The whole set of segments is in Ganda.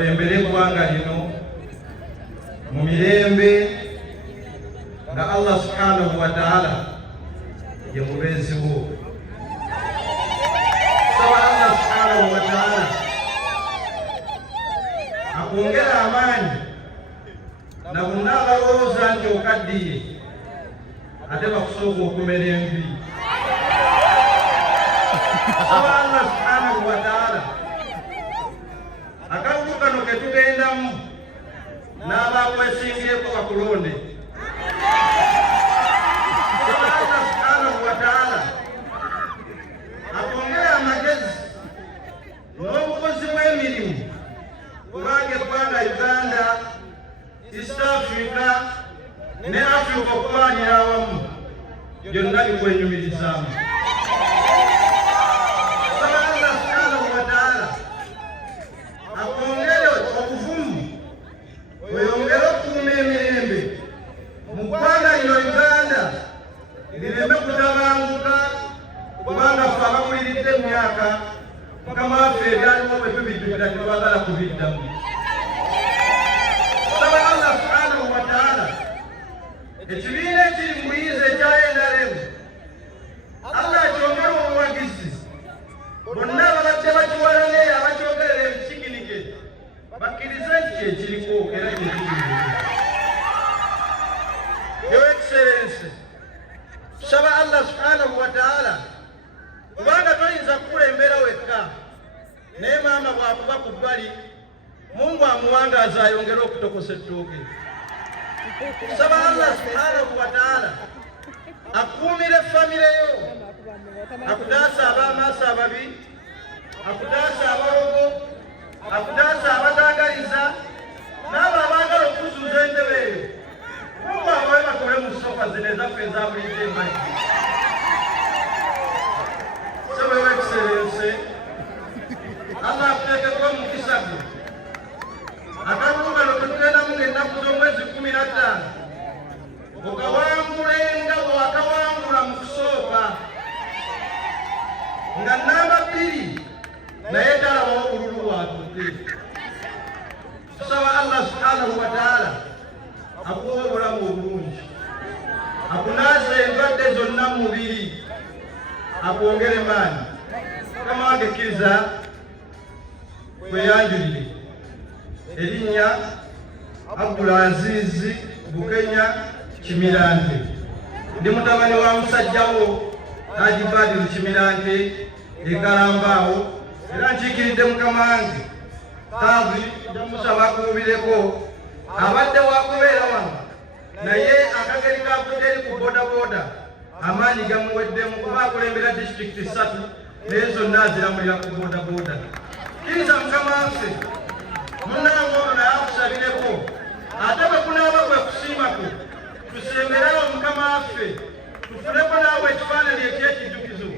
Embere eggwanga lino mu mirembe nga Allah subhanahu wa ta'ala ye mubeezi wo. Saba Allah subhanahu wa ta'ala akwongera amaanyi na bonna abalowooza nti okaddiye ate bakusooka okumera envi. Saba Allah subhanahu wa ta'ala akalulu kano ke tugendamu n'abakwesingyeko bakulonde. Saba Allah subhanahu wa ta'ala akwongere amagezi n'obukozi bw'emirimu kubanga eggwanga Uganda, East Africa ne Africa okubanira awamu byonna bikwenyumirizaamu. Saba Allah subhanahu wa ta'ala akwongere obuvumu oyongere okukuuma emirembe mu ggwanga lino Uganda lireme kutabanguka kubanga ffe abakuliridde emyaka Mukama waffe ebyaliwo bwe tubijjukira tebagala kubiddamu. Saba Allah subhanahu wa ta'ala ekibiina ekiri mu buyizi ekya NRM Allah akyongere obuwagizi bonna ababadde bakiwalane abakyogerera ebikikinike bakkirize nti kyekiriko era kyekiriko. Your Excellency, tusaba Allah subhanahu wa ta'ala kubanga toyinza kukulembera wekka naye maama bwakuba ku bbali Mungu amuwangaaza ayongere okutokosa ettooke. Tusaba Allah subhanahu wa ta'ala akuumire famire yo, akutaasa ab'amaaso ababi, akutaasa abalogo, akutaasa abataagaliza n'abo abaagala okuzuuza entebe eyo. Mungu abawe bakole mu sofa zino ezaffe eza bulijjo emagi. Saba Your Excellency, Allah akuteekeko omukisa gwe. Akalulu kano ketugendamu ng'ennaku z'omwezi 15 okawangulenga bwe wakawangula mu kusooka nga namba 2 naye talabawo bululu bwatuuke. Tusaba Allah subhanahu wa ta'ala akuwa obulamu obulungi, akunaaza endwadde zonna mu mubiri, akwongere maanyi. Mukama wange kkiriza kweyanjulire erinnya Abdul Aziz Bukenya Kimirante. Ndi mutabani wa musajjawo Haji Badiru Kimirante ekalambaawo era nkiikiridde Mukama wange Kadhi jamusaba akuubireko abadde wakubeera wano naye akageri kavudde ku bodaboda amaanyi gamuweddemu kuba akulembera disitulikiti 3 naye zonna aziramulira ku bodaboda. Kkiriza Mukama waffe munnange ono naye akusabireko ate bwe kunaaba kwe kusiimako tusemberewo Mukama waffe tufuneko naawe ekifaananyi ekyekijjukizo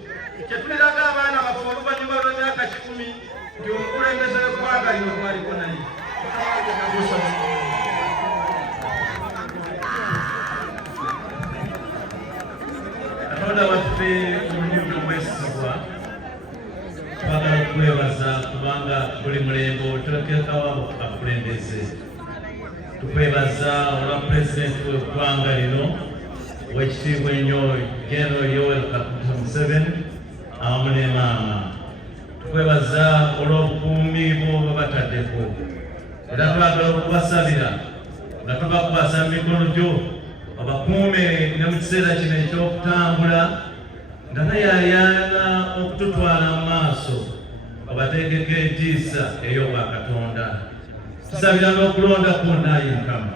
kye tuliraga abaana baffe oluvannyuma lw'emyaka 10 nti omukulembeze w'eggwanga lino twaliko naye. Katonda waffe omulungi omwesigwa twagala okwebaza kubanga buli mulembe oteekekawo abakulembeze. Tukwebaza olwa pulezidenti w'eggwanga lino Oweekitiibwa ennyo General Yoweri Kaguta Museveni awamu ne maama. Tukwebaza olw'obukuumi bwe bataddeko era twagala okubasabira nga tubakwasa mu mikono gyo obakuume ne mu kiseera kino eky'okutambula nga bayaayaana okututwala mu maaso obateekeko entiisa ey'obwakatonda. Tusabira n'okulonda kwonna Ayi Mukama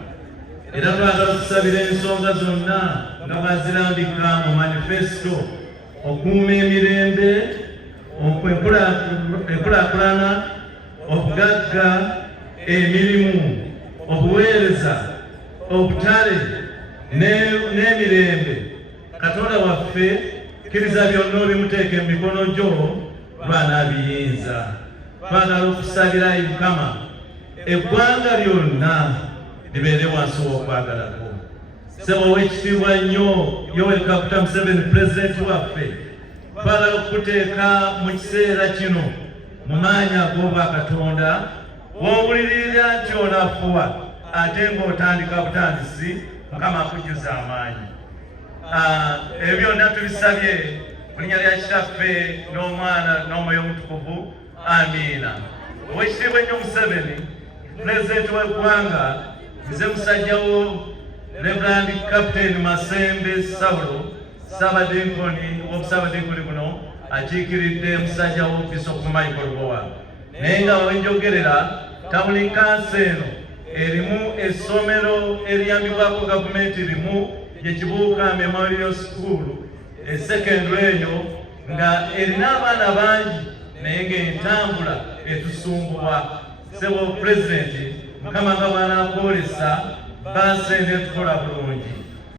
era twagala okusabira ensonga zonna nga bazirambika mu manifesito okuuma emirembe, enkulaakulana, obugagga, emirimu, obuweereza, obutale n'emirembe. Katonda waffe kkiriza byonna obimuteeka mu mikono gyo lw'anaabiyinza. Twagala okusabira Ayi Mukama eggwanga lyonna libeere wansi w'okwagalako. Ssebo Oweekitiibwa nnyo Yoweri Kaguta Museveni pulezidenti waffe twagala okukuteeka mu kiseera kino mu maanyi ag'obwakatonda bw'owulirira nti onafuwa ate ng'otandika butandisi Mukama akujjuza amaanyi. Ebyo byonna tubisabye mu linnya lya Kitaffe n'Omwana n'Omwoyo Omutukuvu, amiina. Oweekitiibwa ennyo Museveni, pulezidenti w'eggwanga, nze musajjawo Reverend Captain Masembe Saulo, Ssaabadinkoni w'Obussaabadinkoni buno akiikiridde musajjawo Bishop Michael Bowa. Naye nga wenjogerera Tawuni Kansa eno erimu essomero eriyambibwako gavumenti limu lye Kibuuka Memorial School esekendule eyo nga erina abaana bangi naye ng'entambula etusumbubwa. Ssebo Pulezidenti, Mukama nga bw'anaakwolesa baasi eno etukola bulungi.